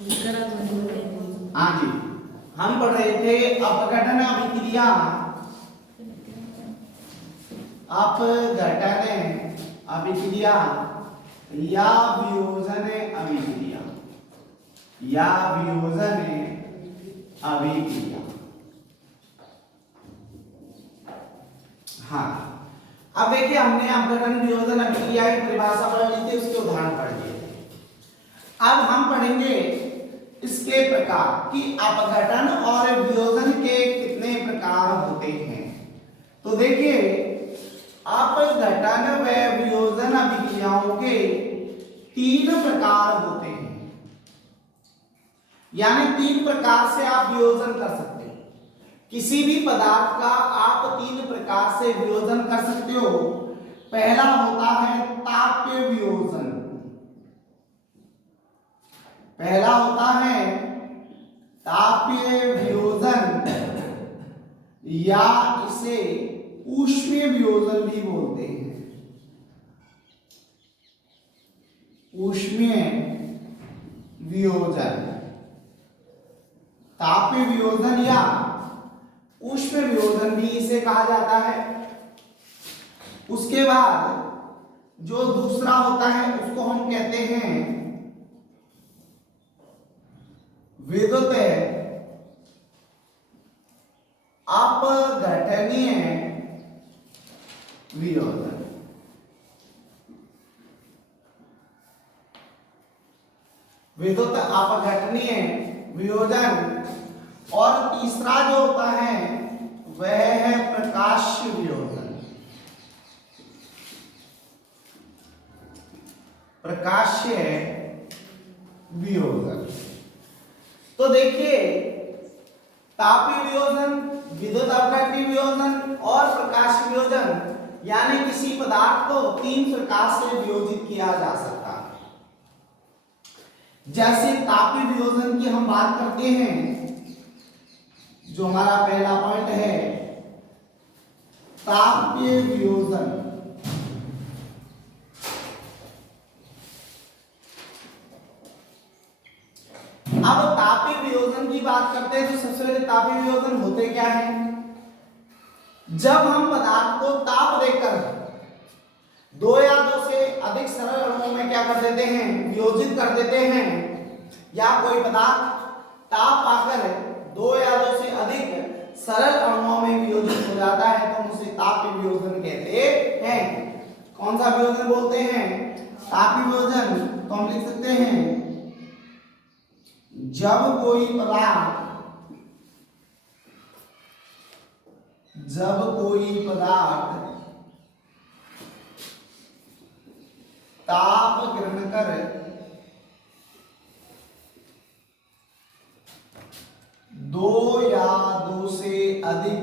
हाँ जी, हम पढ़ रहे थे अपघटन अभिक्रिया, अपघटन अभिक्रिया या वियोजन अभिक्रिया, या वियोजन अभिक्रिया। हाँ, अब देखिए हमने अपघटन वियोजन अभिक्रिया की परिभाषा पढ़ ली थी, उसके उदाहरण पढ़ लिए थे। अब हम पढ़ेंगे इसके प्रकार कि अपघटन और वियोजन के कितने प्रकार होते हैं। तो देखिए अपघटन व वियोजन अभिक्रियाओं के 3 प्रकार होते हैं, यानी 3 प्रकार से आप वियोजन कर सकते हो। किसी भी पदार्थ का आप 3 प्रकार से वियोजन कर सकते हो। पहला होता है ताप्य वियोजन, पहला होता है ताप्य वियोजन या इसे ऊष्मीय वियोजन भी बोलते हैं। ऊष्मीय वियोजन, ताप्य वियोजन या ऊष्मीय वियोजन भी इसे कहा जाता है। उसके बाद जो दूसरा होता है उसको हम कहते हैं विद्युत अपघटनीय वियोजन। विद्युत अपघटनीय वियोजन। और तीसरा जो होता है वह है प्रकाश्य वियोजन। प्रकाश्य वियोजन। तो देखिए तापीय वियोजन, विद्युत अपघटनीय वियोजन और प्रकाश वियोजन, यानी किसी पदार्थ को 3 प्रकार से वियोजित किया जा सकता है। जैसे तापीय वियोजन की हम बात करते हैं, जो हमारा पहला पॉइंट है तापीय वियोजन। अब तापीय वियोजन की बात करते हैं तो सबसे पहले तापीय वियोजन होते क्या है? जब हम पदार्थ को ताप देकर 2 या 2 से अधिक सरल अणुओं में क्या कर देते हैं, वियोजित कर देते हैं, या कोई पदार्थ ताप पाकर 2 या 2 से अधिक सरल अणुओं में वियोजित हो जाता है तो हम उसे तापीय वियोजन कहते हैं। कौन सा वियोजन बोलते हैं? तापीय वियोजन। तो हम लिख सकते हैं जब कोई पदार्थ ताप ग्रहण कर 2 या 2 से अधिक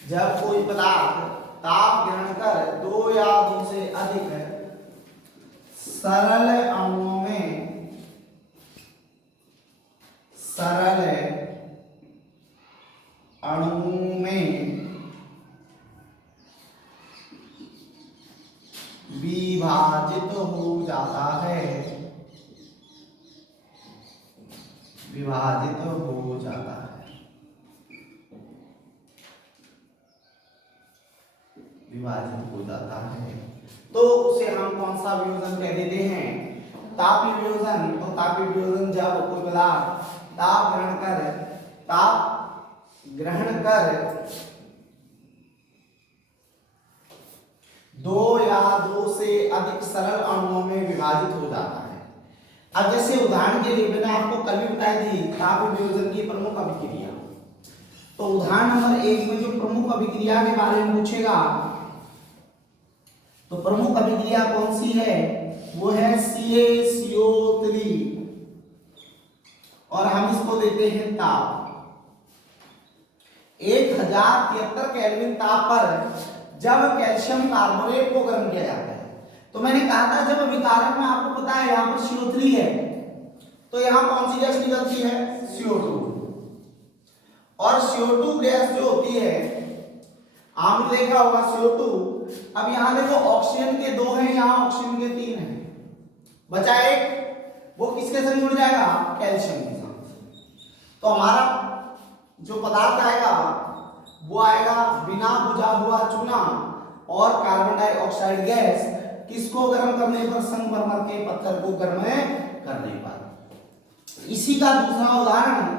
जब कोई पदार्थ ताप ग्रहण कर 2 या 2 से अधिक सरल अणुओं में विभाजित हो जाता है, विभाजित हो जाता है, विभाजित हो जाता है, तो उसे हम कौन सा वियोजन कह देते हैं? तापीय वियोजन। तो तापीय वियोजन जब कोई पदार्थ ताप ग्रहण कर 2 या 2 से अधिक सरल अणुओं में विभाजित हो जाता है। अब जैसे उदाहरण के लिए मैंने आपको कल भी बताई थी तापीय वियोजन की प्रमुख अभिक्रिया। तो उदाहरण नंबर 1 में जो प्रमुख अभिक्रिया के बारे में पूछेगा तो प्रमुख अभिक्रिया कौन सी है? वो है CaCO3 और हम इसको देते हैं ताप। 1073 केल्विन ताप पर जब कैल्शियम कार्बोनेट को गर्म किया जाता है, तो मैंने कहा था जब अभिकारक में आपको पता है यहाँ पर CO3 है, तो यहां कौन सी गैस निकलती है? CO2। और CO2 गैस जो होती है, आपने देखा होगा CO2। अब यहां देखो ऑक्सीजन के 2 हैं, यहां ऑक्सीजन के 3 हैं, बचा एक, वो किसके संग जुड़ जाएगा? कैल्शियम के साथ। तो हमारा जो पदार्थ आएगा वो आएगा बिना बुझा हुआ चूना और कार्बन डाइऑक्साइड गैस, किसको गर्म करने पर? संगमरमर के पत्थर को गर्म करने पर। इसी का दूसरा उदाहरण,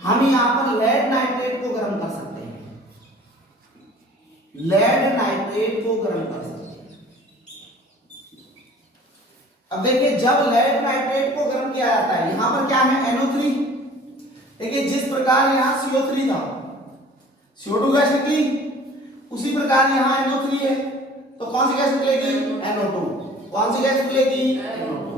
हम यहां पर लेड नाइट्रेट को गर्म कर सकते हैं, लेड नाइट्रेट को गर्म कर सकते हैं। अब देखिए, जब लेड नाइट्रेट को गर्म किया जाता है, यहां पर क्या है? NO3। देखिए, जिस प्रकार यहां CO3 था, CO2 गैस निकली, उसी प्रकार यहां NO3 है, तो कौन सी गैस निकलेगी? NO2। कौन सी गैस निकलेगी? NO2।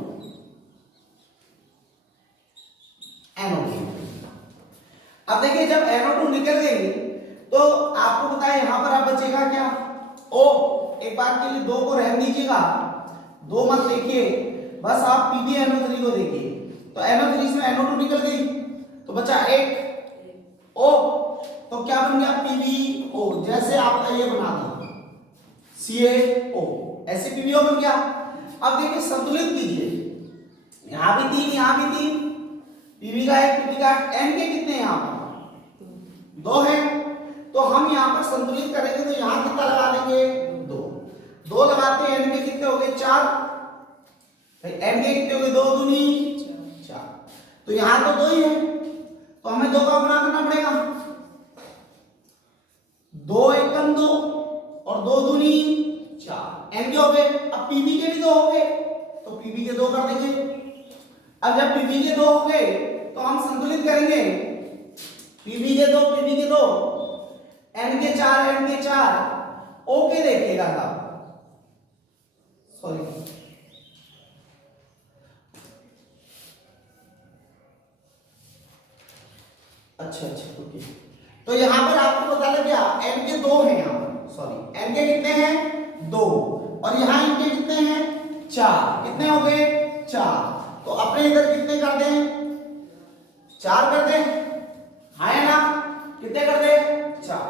अब देखिए, जब NO2 निकल गई तो आपको पता है यहां पर अब बचेगा क्या? O। एक बार के लिए 2 को रहने दीजिएगा, 2 मत देखिए, बस आप PbNO3 को देखिए। तो NO3 से NO2 निकल गई, तो बचा एक O। तो क्या बन गया? PbO। जैसे आपका ये बना था CaO, ऐसे PbO बन गया। अब देखिए, संतुलित कीजिए, यहां भी 3, यहां भी 3, Pb का 1, Pb का 1, N के कितने हैं यहां पर? 2 हैं। तो हम यहां पर संतुलित करेंगे तो यहां कितना लगा देंगे? 2। 2 लगाते हैं, N के कितने हो गए? 4। भाई N के कितने हो गए? 2 दूनी 4। तो यहां तो 2 ही है, तो हमें 2 का गुणा करना पड़ेगा। 2 एकम 2 और 2 दूनी 4। N के हो गए। अब Pb के भी 2 हो गए, तो Pb के 2 कर देंगे। अब जब Pb के 2 हो गए तो हम संतुलित करेंगे, Pb के 2, Pb के 2, N के 4, N के 4, O के देखिएगा साहब, सॉरी, अच्छा ओके। तो यहां पर आपको पता लग गया N के 2 हैं, यहां पर सॉरी, N के कितने हैं? 2, और यहां इनके कितने हैं? 4। कितने हो गए? 4। तो अपने इधर कितने कर दें? 4 कर दें, है ना? कितने कर दें? 4।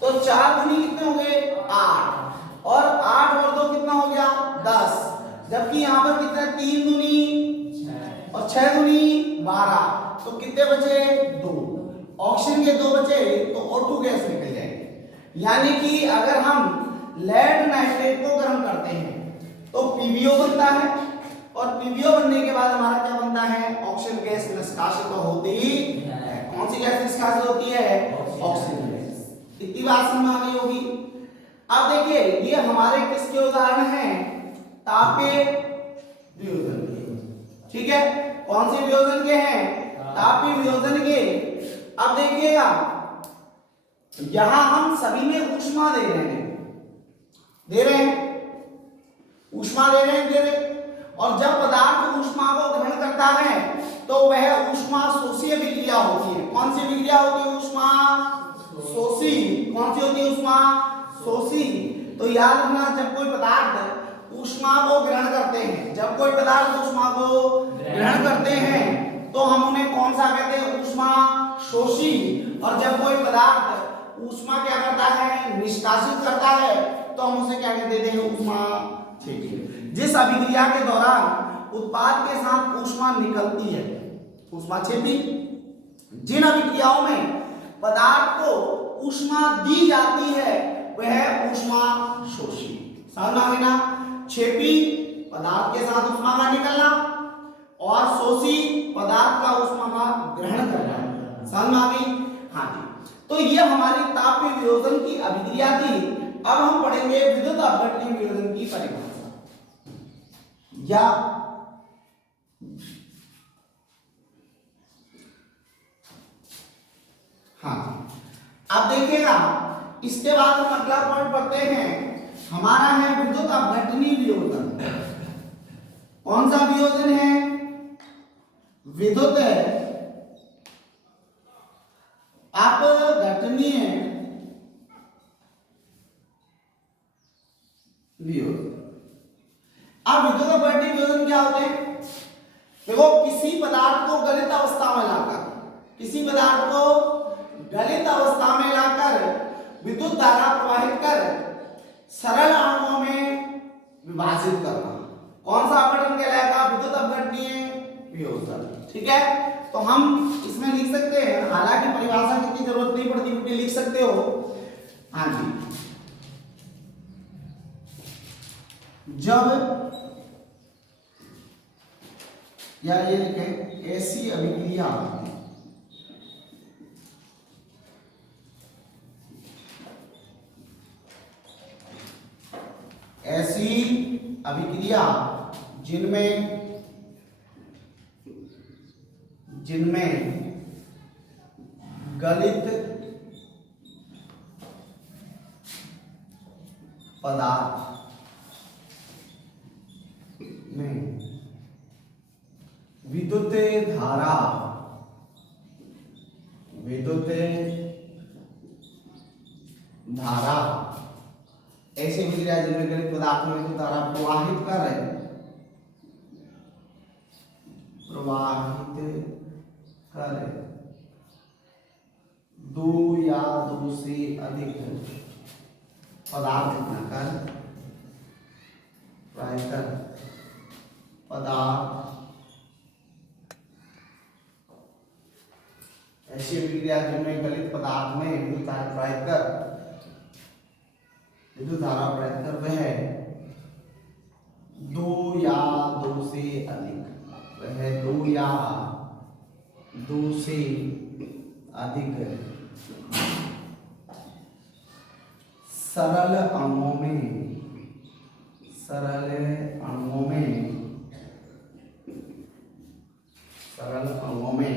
तो 4 दूनी कितने हो गए? 8, और 8 और 2 कितना हो गया? 10। जबकि यहां पर कितना? 3 दूनी और 6 दूनी 12, तो कितने बचे? 2। ऑक्सीजन के 2 बचे, तो O2 गैस निकल जाएगी। यानी कि अगर हम लेड नाइट्रेट को गर्म करते हैं तो PbO बनता है, और PbO बनने के बाद हमारा क्या बनता है? ऑक्सीजन गैस निष्कासित होती है। कौन सी गैस निष्कासित होती है? Oxygen gas. इतनी बात समझ में आ गई होगी। अब देखिए, ये हमारे किसके उदाहरण हैं? तापीय वियोजन के। ठीक है, कौन से वियोजन के हैं? तापीय वियोजन के। अब देखिएगा, यहां हम सभी में ऊष्मा दे रहे हैं, ऊष्मा दे रहे हैं, और जब पदार्थ ऊष्मा को ग्रहण करता है तो वह ऊष्मा शोषी विक्रिया होती है। कौन सी विक्रिया होती है? ऊष्मा शोषी। कौन सी होती है? ऊष्मा शोषी। तो याद रखना, जब कोई पदार्थ ऊष्मा को ग्रहण करते हैं, जब कोई पदार्थ ऊष्मा को ग्रहण करते हैं तो हम उन्हें कौन सा कहते हैं? ऊष्मा शोषी। और जब कोई पदार्थ ऊष्मा क्या करता है? निष्कासित करता है, तो हम उसे क्या कहते हैं? ऊष्मा छेदी। जिस अभिक्रिया के दौरान उत्पाद के साथ ऊष्मा निकलती है, ऊष्मा छेदी। जिन अभिक्रियाओं में पदार्थ को ऊष्मा दी जाती है वह ऊष्मा शोषी। समझ में ना? छेपी पदार्थ के साथ ऊष्मा का निकलना, और शोषी पदार्थ का ऊष्मा का ग्रहण करना। समझ में आ गई? हाँ जी। तो ये हमारी तापीय वियोजन की अभिक्रिया थी। अब हम पढ़ेंगे विद्युत अपघटनीय वियोजन की परिभाषा, या हाँ, अब देखिएगा, इसके बाद हम अगला पॉइंट पढ़ते हैं, हमारा है विद्युत अपघटनीय वियोजन। कौन सा वियोजन है? विद्युत अपघटनीय वियोजन। अब विद्युत अपघटनीय वियोजन क्या होते हैं? देखो, पदार्थ को गलित अवस्था में लाकर, किसी पदार्थ को गलित अवस्था में लाकर विद्युत धारा प्रवाहित कर सरल अणुओं में विभाजित करना, कौन सा अपघटन कहलाएगा? विद्युत अपघटनीय वियोजन। ठीक है, तो हम इसमें लिख सकते हैं, हालांकि परिभाषा की जरूरत नहीं पड़ती क्योंकि लिख सकते हो। हाँ जी, जब या ये लिखें, ऐसी अभिक्रिया जिनमें गलित पदार्थ में विद्युत धारा ऐसी विक्रिया जिनमें गलित पदार्थ में विद्युत धारा प्रवाहित कर दो या दो से अधिक पदार्थ ऐसी विक्रिया जिनमें गलित पदार्थ में विद्युत धारा प्रवाहित कर वह दो या दो से अधिक सरल अणुओं में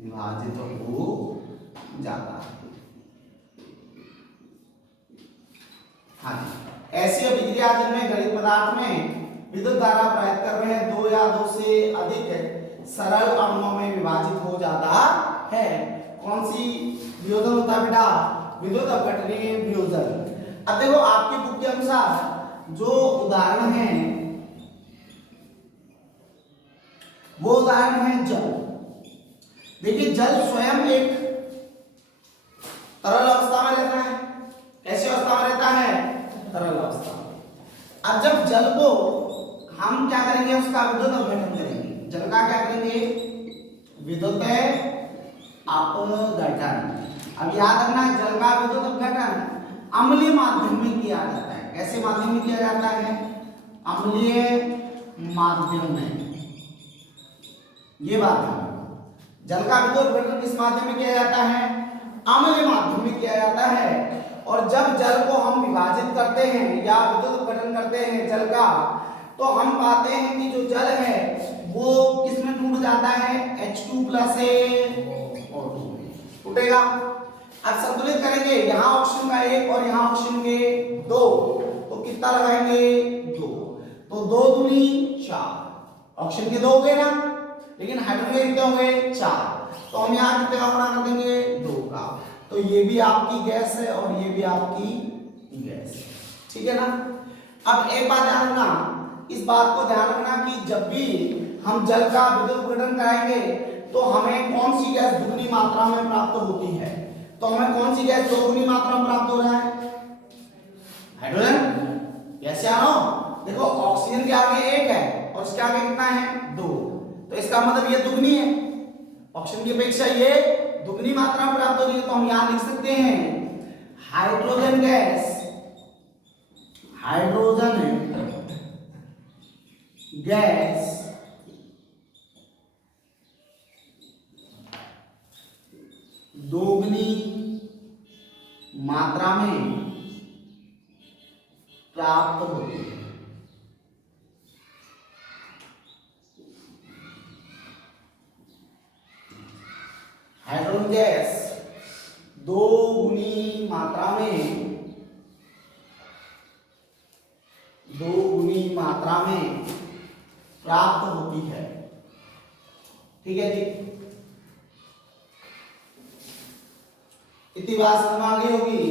विभाजित हो जाता है। हाँ, ऐसी अभिक्रिया जिनमें गलित पदार्थ में विद्युत धारा प्रवाहित कर रहे हैं दो या दो से अधिक सरल अणुओं में विभाजित हो जाता है। कौन सी वियोजन होता है बेटा? विद्युत अपघटनीय वियोजन। अब देखो आपकी बुक के अनुसार जो उदाहरण है वो उदाहरण है जल। देखिए जल स्वयं एक तरल अवस्था में रहता है। कैसी अवस्था में रहता है? तरल अवस्था में। अब जब जल को हम क्या करेंगे? उसका विद्युत अपघटन करेंगे। जल का क्या करेंगे? विद्युत अपघटन। अब याद रखना, जल का विद्युत अपघटन अम्लीय माध्यम में किया जाता है। कैसे माध्यम में किया जाता है? अम्लीय माध्यम में। ये बात है, जल का विद्युत अपघटन किस माध्यम में किया जाता है? अम्लीय माध्यम में किया जाता है। और जब जल को हम विभाजित करते हैं या विद्युत अपघटन करते हैं जल का, तो हम पाते हैं कि जो जल है वो किसमें टूट जाता है? H2+ टूटेगा। अब संतुलित करेंगे, यहाँ ऑक्सीजन का 1 और यहाँ ऑक्सीजन के 2, तो कितना लगाएंगे? 2। तो 2 दूनी 4। ऑक्सीजन के 2 हो गए ना, लेकिन हाइड्रोजन के कितने हो गए? 4। तो हम यहाँ कितने का गुणा कर देंगे? 2 का। तो ये भी आपकी गैस है और ये भी आपकी गैस है। ठीक है ना? अब एक बात ध्यान रखना, इस बात को ध्यान रखना कि जब भी हम जल का विद्युत अपघटन कराएंगे तो हमें कौन सी गैस दुगनी मात्रा में प्राप्त होती है? तो हमें कौन सी गैस दोगुनी मात्रा में प्राप्त हो रहा है? हाइड्रोजन। कैसे आनो? देखो ऑक्सीजन के आगे 1 है और इसके आगे कितना है? 2। तो इसका मतलब ये दुगनी है, ऑक्सीजन की अपेक्षा ये दुगनी मात्रा में प्राप्त हो रही है। तो हम यहां लिख सकते हैं हाइड्रोजन गैस दोगुनी मात्रा में प्राप्त होती है। हाइड्रोजन गैस दोगुनी मात्रा में प्राप्त होती है। ठीक है जी, इतनी बात समझ में आ गई होगी।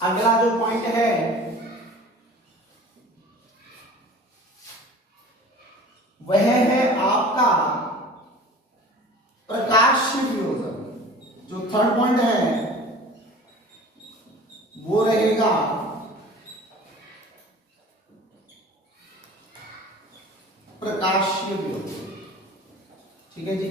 अगला जो पॉइंट है वह है आपका प्रकाशीय वियोजन। जो थर्ड पॉइंट है वो रहेगा प्रकाशीय वियोजन। ठीक है जी।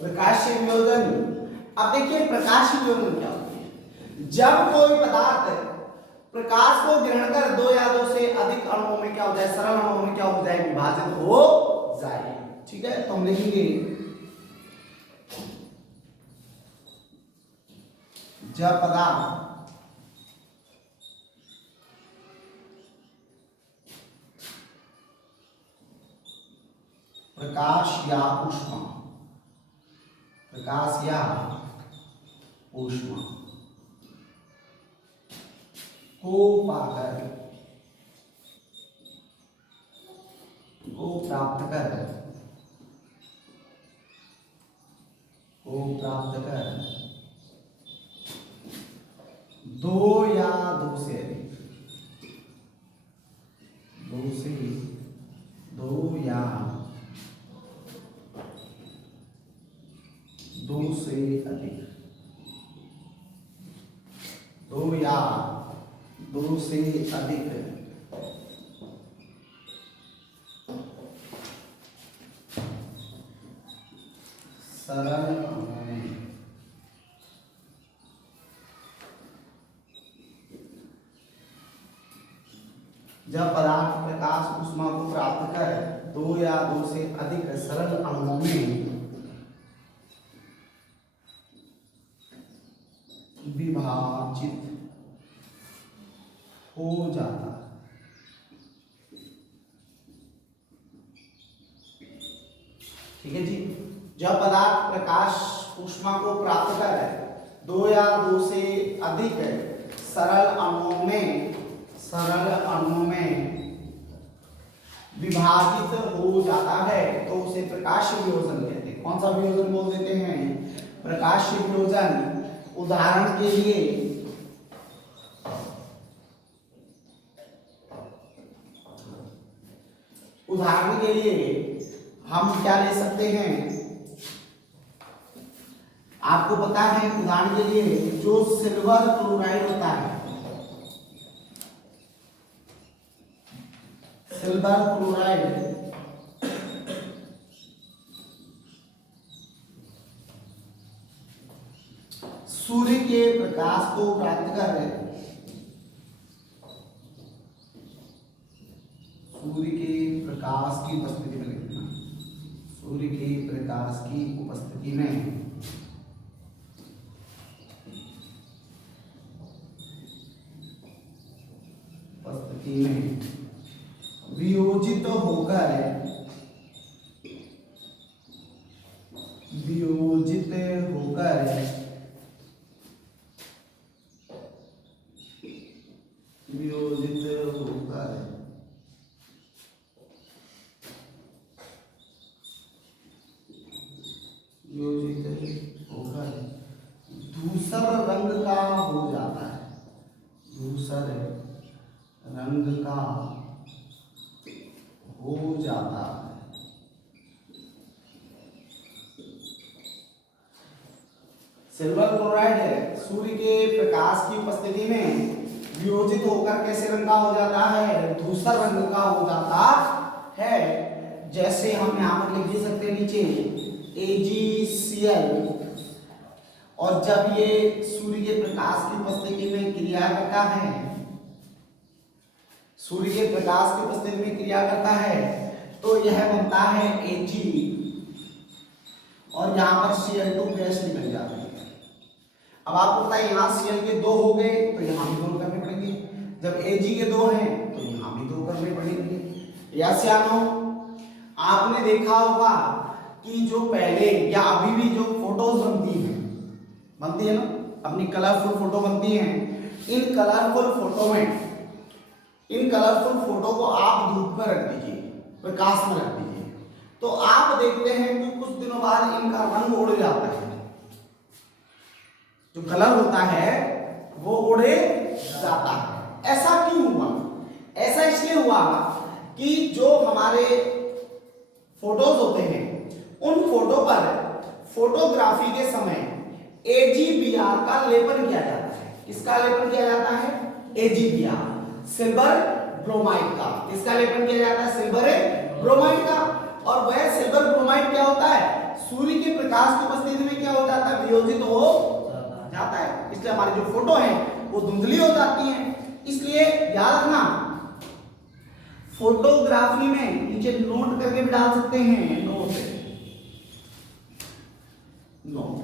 प्रकाशीय वियोजन। अब देखिए प्रकाशीय वियोजन क्या होता है? जब कोई पदार्थ प्रकाश को ग्रहण कर दो या दो से अधिक अणुओं में क्या हो जाए, सरल अणुओं में क्या हो जाए, विभाजित हो जाए। ठीक है, तो हम लिखेंगे जब पदार्थ प्रकाश या ऊष्मा को पाकर प्राप्त कर दो या दो से अधिक सरल अणुओं में जब पदार्थ प्रकाश ऊष्मा को प्राप्त कर दो या दो से अधिक सरल अणुओं में विभाजित हो जाता है। ठीक है जी। जब पदार्थ प्रकाश ऊष्मा को प्राप्त कर दो या दो से अधिक सरल अणुओं में विभाजित हो जाता है तो उसे प्रकाशीय वियोजन कहते हैं। कौन सा वियोजन बोल देते हैं? प्रकाशीय वियोजन। उदाहरण के लिए हम क्या ले सकते हैं? आपको पता है, उदाहरण के लिए जो सिल्वर क्लोराइड होता है, सूर्य के प्रकाश को प्राप्त कर रहे हैं, सूर्य के प्रकाश की उपस्थिति में लिखना, सूर्य के प्रकाश की उपस्थिति में वियोजित होकर धूसर रंग का हो जाता है, धूसर रंग का हो जाता है। सिल्वर क्लोराइड सूर्य के प्रकाश की उपस्थिति में वियोजित होकर कैसे रंग का हो जाता है? धूसर रंग का हो जाता है। जैसे हम यहाँ पर लिख दे सकते हैं नीचे AgCl, और जब ये सूर्य के प्रकाश की उपस्थिति में क्रिया करता है, सूर्य के प्रकाश की उपस्थिति में क्रिया करता है तो यह बनता है Ag, और यहाँ पर Cl2 गैस निकल जाती है। अब आपको पता है यहाँ Cl के दो हो गए तो यहाँ भी दो करने पड़ेंगे, जब Ag के दो हैं तो यहाँ भी दो करने पड़ेंगे। यस या नो? आपने देखा होगा कि जो पहले या अभी भी जो फोटोज बनती है ना, अपनी कलरफुल फोटो बनती हैं, इन कलरफुल फोटो में इन कलरफुल फोटो को आप धूप में रख दीजिए, प्रकाश में रख दीजिए, तो आप देखते हैं कि कुछ दिनों बाद इनका रंग उड़ जाता है, जो कलर होता है वो उड़ जाता है। ऐसा क्यों हुआ? ऐसा इसलिए हुआ कि जो हमारे फोटोज होते हैं उन फोटो पर फोटोग्राफी के समय AgBr का लेपन किया जाता है। किसका लेपन किया जाता है? AgBr, सिल्वर ब्रोमाइड का। किसका लेपन किया जाता है? सिल्वर ब्रोमाइड का। और वह सिल्वर ब्रोमाइड क्या होता है? सूर्य के प्रकाश की उपस्थिति में क्या हो जाता है? वियोजित हो जाता है, इसलिए हमारी जो फोटो है वो धुंधली हो जाती है। इसलिए याद रखना, फोटोग्राफी में नीचे नोट करके भी डाल सकते हैं, नोट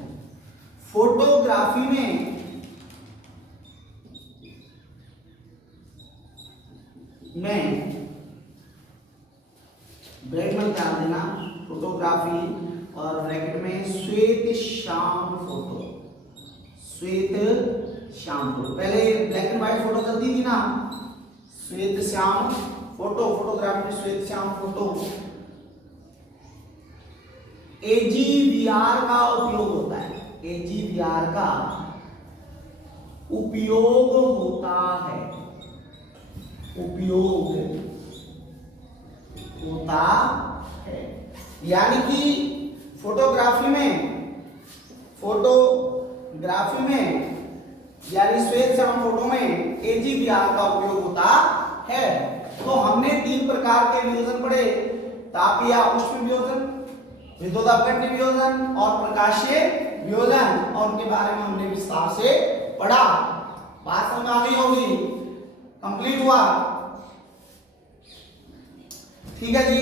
फोटोग्राफी में ब्रैकेट में डाल देना फोटोग्राफी और ब्रैकेट में श्वेत श्याम फोटो, श्वेत श्याम फोटो। पहले ब्लैक एंड व्हाइट फोटो चलती थी ना, श्वेत श्याम फोटो, फोटोग्राफी में श्वेत श्याम फोटो। AgBr का उपयोग होता है, AgBr का उपयोग होता है, उपयोग होता है। यानी कि फोटोग्राफी में यानी श्वेत श्याम फोटो में AgBr का उपयोग होता है। तो हमने 3 प्रकार के वियोजन पढ़े, तापीय ऊष्म वियोजन, विद्युदापघट्य वियोजन और प्रकाशीय वियोजन, और उनके बारे में हमने विस्तार से पढ़ा। बात समझ आ गई होगी? कंप्लीट हुआ? ठीक है जी।